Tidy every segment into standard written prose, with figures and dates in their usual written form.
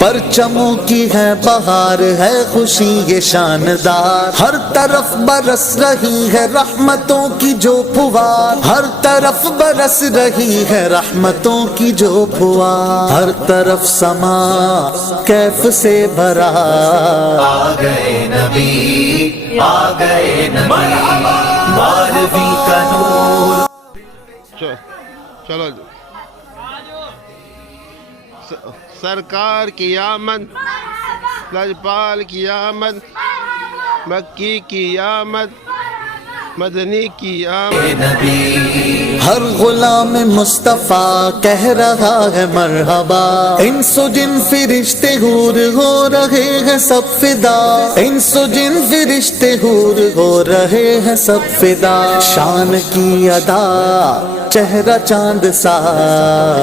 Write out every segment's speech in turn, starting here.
پرچموں کی ہے بہار ہے خوشی یہ شاندار، ہر طرف برس رہی ہے رحمتوں کی جو پھوار، ہر طرف برس رہی ہے رحمتوں کی جو پھوار، ہر طرف سما کیف سے بھرا، آ گئے نبی آ گئے نبی، بارہویں کا نور۔ چلو سرکار کی آمد، لجپال کی آمد، مکی کی آمد، مدنی کی آمد۔ ہر غلام مصطفیٰ کہہ رہا ہے مرحبا، انس و جن فرشتے حور ہو رہے ہیں سب فدا، انس و جن فرشتے حور ہو رہے ہیں سب فدا، شان کی ادا چہرہ چاند سا،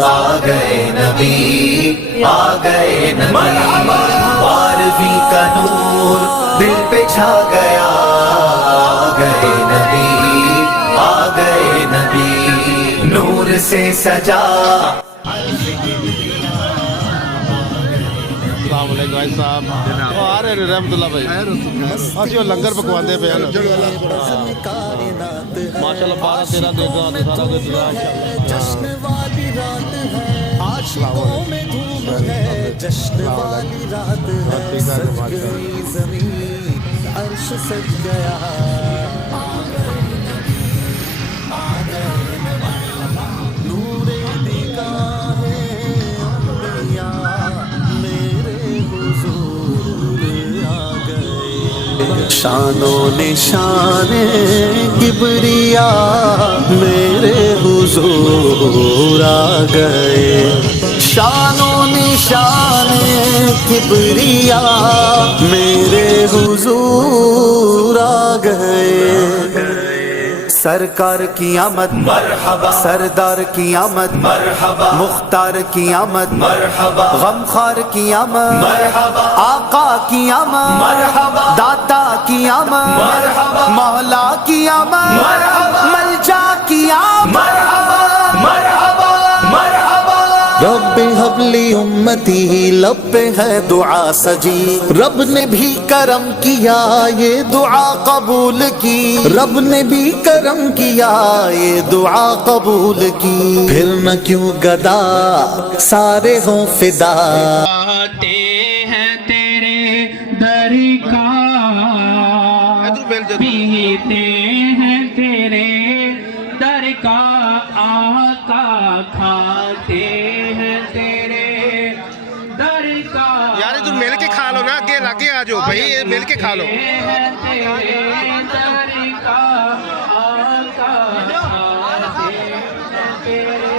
آ گئے نبی آ گئے نبی، بارہویں کا نور دل پہ چھا گیا، آ گئے نبی آ گئے نبی، نور سے سجا۔ السلام علیکم بھائی صاحب، آ رہے ہیں رحمت اللہ بھائی، اسی لنگر پکوان دے پہ ماشاء اللہ، 12-13 دن کا سارا کچھ جشن والی رات ہے، عاشقوں میں دھوم ہے، جشن والی رات ہے، سج گئی زمین عرش سج گیا، نور نگاہ انبیاء میرے حضور آ گئے، شان و نشان کبریا میرے حضور آ گئے، شان و نشان کبریا میرے حضور آ گئے، سرکار کی آمد مرحبا، سردار کی آمد مرحبا، مختار کی آمد مرحبا، غمخوار کی آمد مرحبا، آقا کی آمد مرحبا، داتا کی آمد مرحبا، مولا کی آمد مرحبا، ملجا کی آمد مرحبا مرحبا مرحبا، رب حب لی امتی لب پہ ہے دعا سجی، رب نے بھی کرم کیا یہ دعا قبول کی، رب نے بھی کرم کیا یہ دعا قبول کی، پھر نہ کیوں گدا سارے ہوں فدا، آتے ہیں تیرے در کا، پیتے ہیں تیرے در کا، آقا کھاتے ہیں تیرے در کا، یار تم مل کے کھا لو نا، اگے لاگے آ جاؤ بھائی، مل کے کھا لو۔ تیرے در کا، آقا کھاتے ہیں تیرے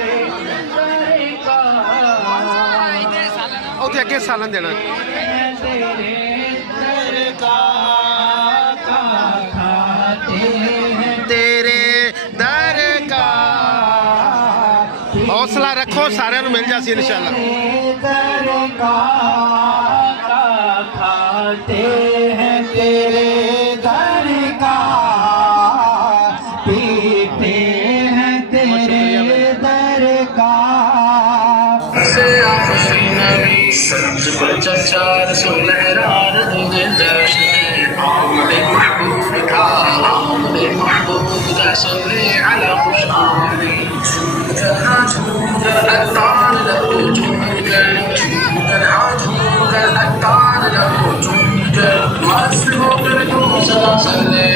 در کا، اتنے اگے سالن دینا، تیرے در کا، آقا کھاتے ہیں تیرے در کا، حوصلہ رکھو سارے نو مل جاسی انشاءاللہ۔ در کا، آقا کھاتے ہیں تیرے در کا، پیتے ہیں تیرے در کا، سبز پر چچار سو لہرار دے جشن، آمد محبوب کا، آمد محبوب کا، صلی علی خوشامدی، جہاں جھوم کر اتار لگو جھوم کر، جہاں جھوم کر اتار لگو جھوم کر، مست ہو کر تو سدا صلی